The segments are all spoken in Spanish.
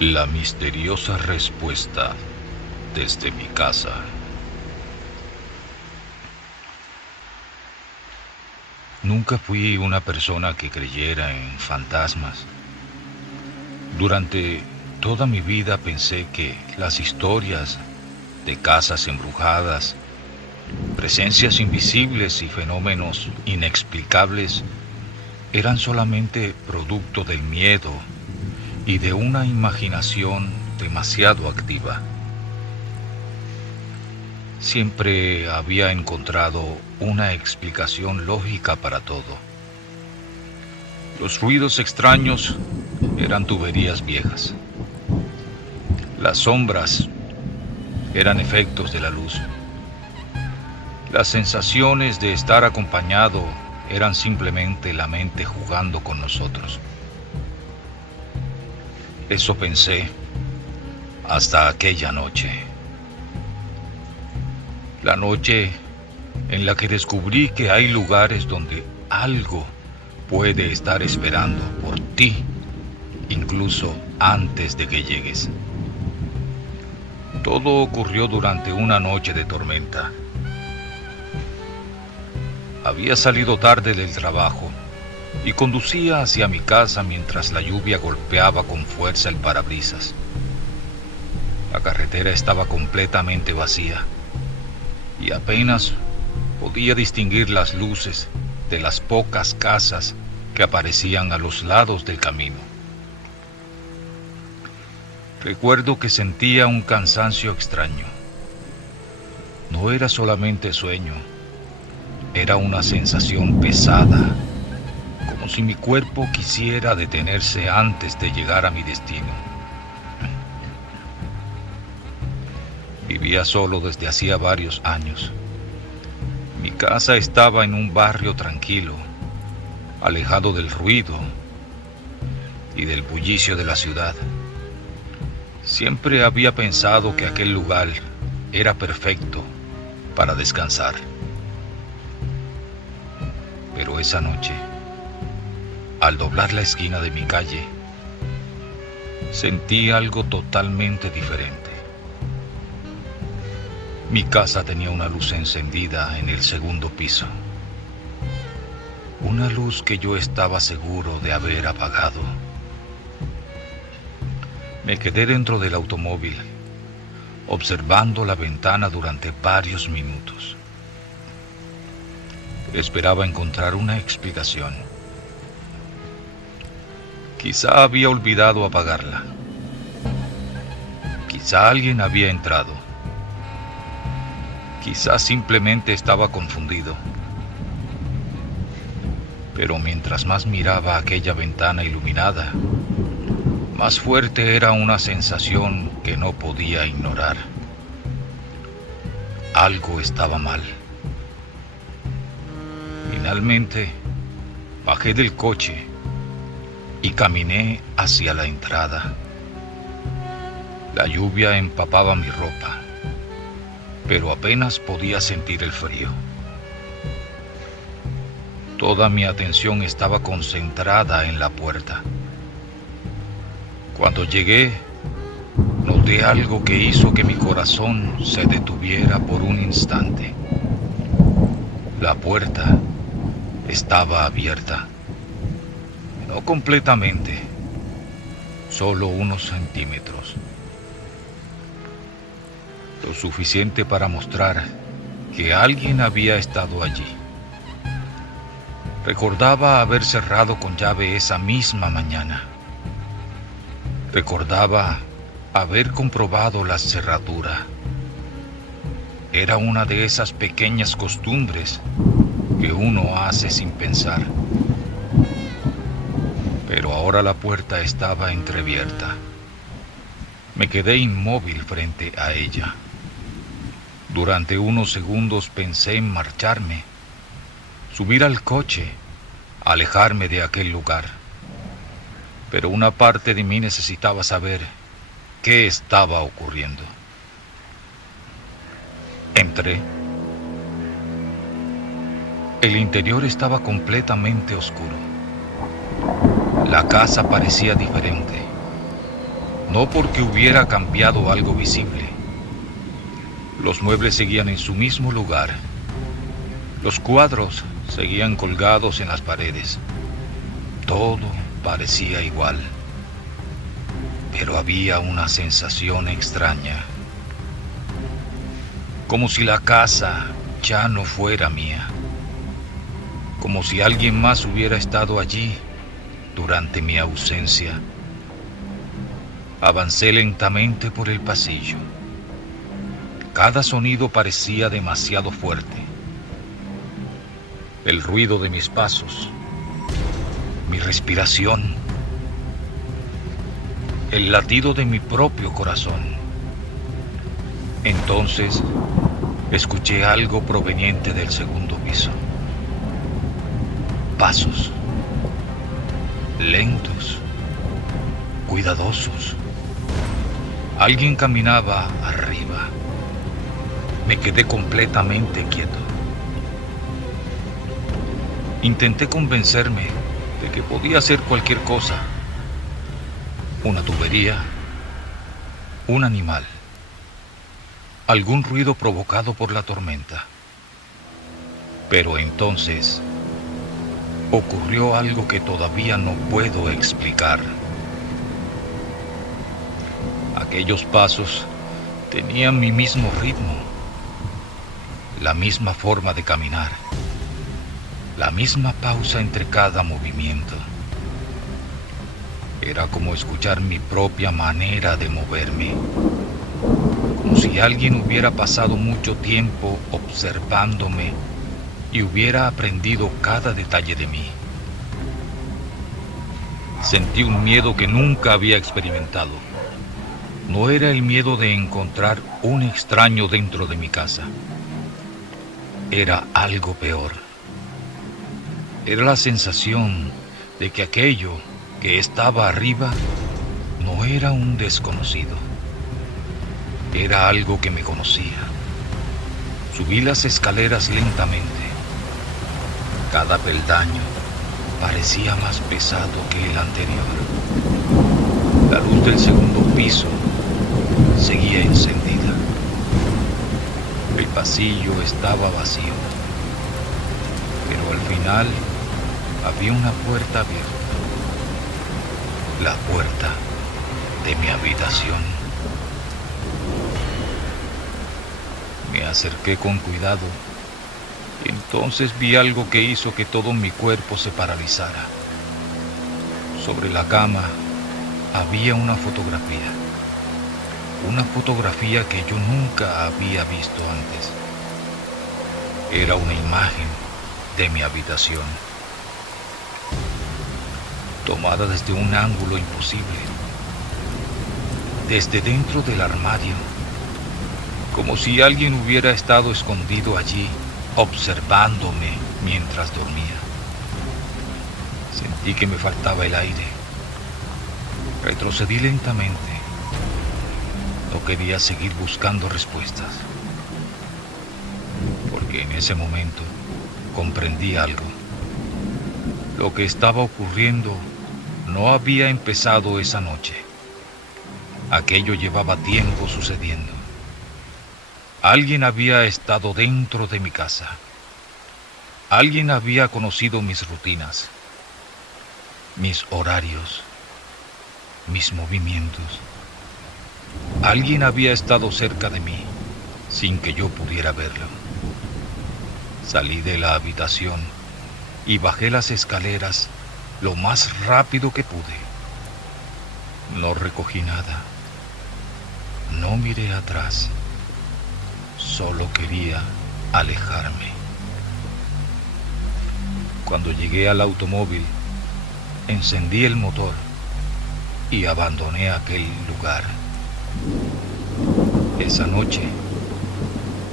La misteriosa respuesta desde mi casa. Nunca fui una persona que creyera en fantasmas. Durante toda mi vida pensé que las historias de casas embrujadas, presencias invisibles y fenómenos inexplicables eran solamente producto del miedo y de una imaginación demasiado activa. Siempre había encontrado una explicación lógica para todo. Los ruidos extraños eran tuberías viejas. Las sombras eran efectos de la luz. Las sensaciones de estar acompañado eran simplemente la mente jugando con nosotros. Eso pensé hasta aquella noche. La noche en la que descubrí que hay lugares donde algo puede estar esperando por ti, incluso antes de que llegues. Todo ocurrió durante una noche de tormenta. Había salido tarde del trabajo y conducía hacia mi casa mientras la lluvia golpeaba con fuerza el parabrisas. La carretera estaba completamente vacía y apenas podía distinguir las luces de las pocas casas que aparecían a los lados del camino. Recuerdo que sentía un cansancio extraño. No era solamente sueño, era una sensación pesada, como si mi cuerpo quisiera detenerse antes de llegar a mi destino. Vivía solo desde hacía varios años. Mi casa estaba en un barrio tranquilo, alejado del ruido y del bullicio de la ciudad. Siempre había pensado que aquel lugar era perfecto para descansar. Pero esa noche, al doblar la esquina de mi calle, sentí algo totalmente diferente. Mi casa tenía una luz encendida en el segundo piso. Una luz que yo estaba seguro de haber apagado. Me quedé dentro del automóvil, observando la ventana durante varios minutos. Esperaba encontrar una explicación. Quizá había olvidado apagarla. Quizá alguien había entrado. Quizá simplemente estaba confundido. Pero mientras más miraba aquella ventana iluminada, más fuerte era una sensación que no podía ignorar. Algo estaba mal. Finalmente, bajé del coche y caminé hacia la entrada. La lluvia empapaba mi ropa, pero apenas podía sentir el frío. Toda mi atención estaba concentrada en la puerta. Cuando llegué, noté algo que hizo que mi corazón se detuviera por un instante. La puerta estaba abierta. No completamente, solo unos centímetros. Lo suficiente para mostrar que alguien había estado allí. Recordaba haber cerrado con llave esa misma mañana. Recordaba haber comprobado la cerradura. Era una de esas pequeñas costumbres que uno hace sin pensar. Pero ahora la puerta estaba entreabierta. Me quedé inmóvil frente a ella. Durante unos segundos pensé en marcharme, subir al coche, alejarme de aquel lugar. Pero una parte de mí necesitaba saber qué estaba ocurriendo. Entré. El interior estaba completamente oscuro. La casa parecía diferente. no porque hubiera cambiado algo visible. Los muebles seguían en su mismo lugar. Los cuadros seguían colgados en las paredes. Todo parecía igual. Pero había una sensación extraña. Como si la casa ya no fuera mía. Como si alguien más hubiera estado allí durante mi ausencia. Avancé lentamente por el pasillo. Cada sonido parecía demasiado fuerte. El ruido de mis pasos, mi respiración, el latido de mi propio corazón. Entonces, escuché algo proveniente del segundo piso. Pasos, lentos, cuidadosos. Alguien caminaba arriba. Me quedé completamente quieto. Intenté convencerme de que podía ser cualquier cosa. Una tubería, un animal, algún ruido provocado por la tormenta. Pero entonces ocurrió algo que todavía no puedo explicar. Aquellos pasos tenían mi mismo ritmo, la misma forma de caminar, la misma pausa entre cada movimiento. Era como escuchar mi propia manera de moverme, como si alguien hubiera pasado mucho tiempo observándome y hubiera aprendido cada detalle de mí. Sentí un miedo que nunca había experimentado. No era el miedo de encontrar un extraño dentro de mi casa. Era algo peor. Era la sensación de que aquello que estaba arriba no era un desconocido. Era algo que me conocía. Subí las escaleras lentamente. Cada peldaño parecía más pesado que el anterior. La luz del segundo piso seguía encendida. El pasillo estaba vacío, pero al final había una puerta abierta. La puerta de mi habitación. Me acerqué con cuidado y entonces vi algo que hizo que todo mi cuerpo se paralizara. Sobre la cama había una fotografía. Una fotografía que yo nunca había visto antes. Era una imagen de mi habitación, tomada desde un ángulo imposible, desde dentro del armario, como si alguien hubiera estado escondido allí, observándome mientras dormía. Sentí que me faltaba el aire. Retrocedí lentamente. No quería seguir buscando respuestas, porque en ese momento comprendí algo. Lo que estaba ocurriendo no había empezado esa noche. Aquello llevaba tiempo sucediendo. Alguien había estado dentro de mi casa. Alguien había conocido mis rutinas, mis horarios, mis movimientos. Alguien había estado cerca de mí, sin que yo pudiera verlo. Salí de la habitación y bajé las escaleras lo más rápido que pude. No recogí nada. No miré atrás. Solo quería alejarme. Cuando llegué al automóvil, encendí el motor y abandoné aquel lugar. Esa noche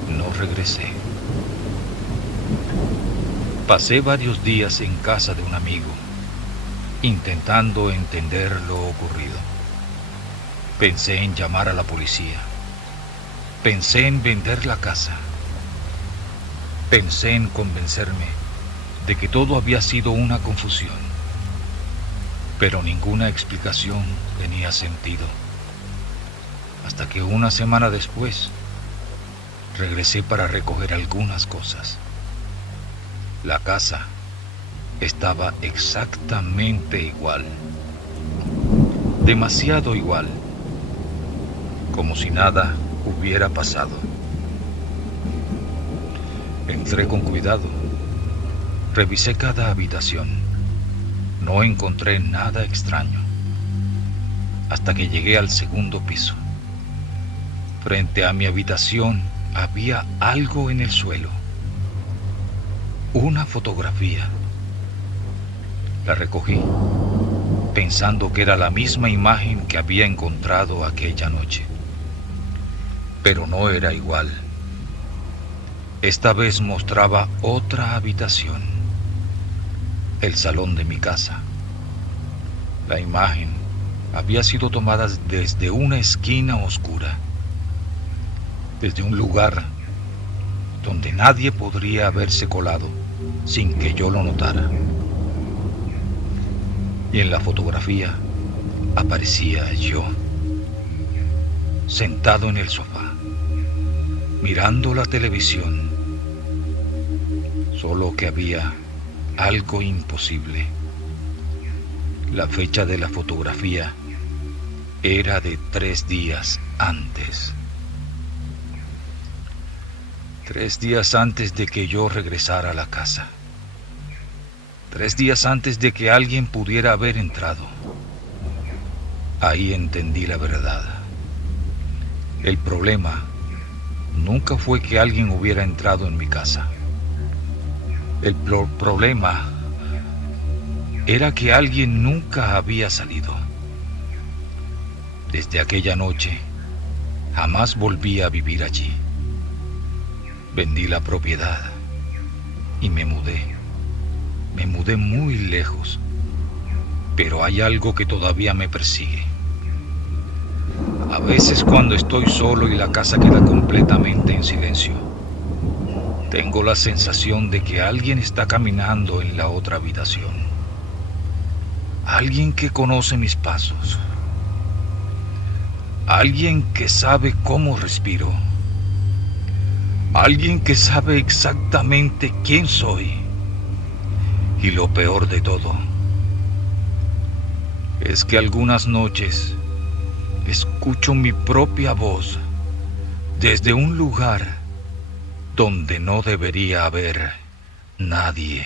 no regresé. Pasé varios días en casa de un amigo, intentando entender lo ocurrido. Pensé en llamar a la policía. Pensé en vender la casa. Pensé en convencerme de que todo había sido una confusión. Pero ninguna explicación tenía sentido. hasta que una semana después regresé para recoger algunas cosas. La casa estaba exactamente igual, demasiado igual, como si nada hubiera pasado. Entré con cuidado, revisé cada habitación, no encontré nada extraño, hasta que llegué al segundo piso. Frente a mi habitación había algo en el suelo, una fotografía. La recogí, pensando que era la misma imagen que había encontrado aquella noche. Pero no era igual. Esta vez mostraba otra habitación, el salón de mi casa. La imagen había sido tomada desde una esquina oscura, desde un lugar donde nadie podría haberse colado sin que yo lo notara. Y en la fotografía aparecía yo, sentado en el sofá, mirando la televisión. Solo que había algo imposible. La fecha de la fotografía era de 3 días antes. 3 días antes de que yo regresara a la casa. 3 días antes de que alguien pudiera haber entrado. Ahí entendí la verdad. El problema nunca fue que alguien hubiera entrado en mi casa. El problema era que alguien nunca había salido. Desde aquella noche, jamás volví a vivir allí. Vendí la propiedad y me mudé. Me mudé muy lejos, pero hay algo que todavía me persigue. A veces cuando estoy solo y la casa queda completamente en silencio, tengo la sensación de que alguien está caminando en la otra habitación. Alguien que conoce mis pasos. Alguien que sabe cómo respiro. Alguien que sabe exactamente quién soy. Y lo peor de todo es que algunas noches escucho mi propia voz desde un lugar donde no debería haber nadie.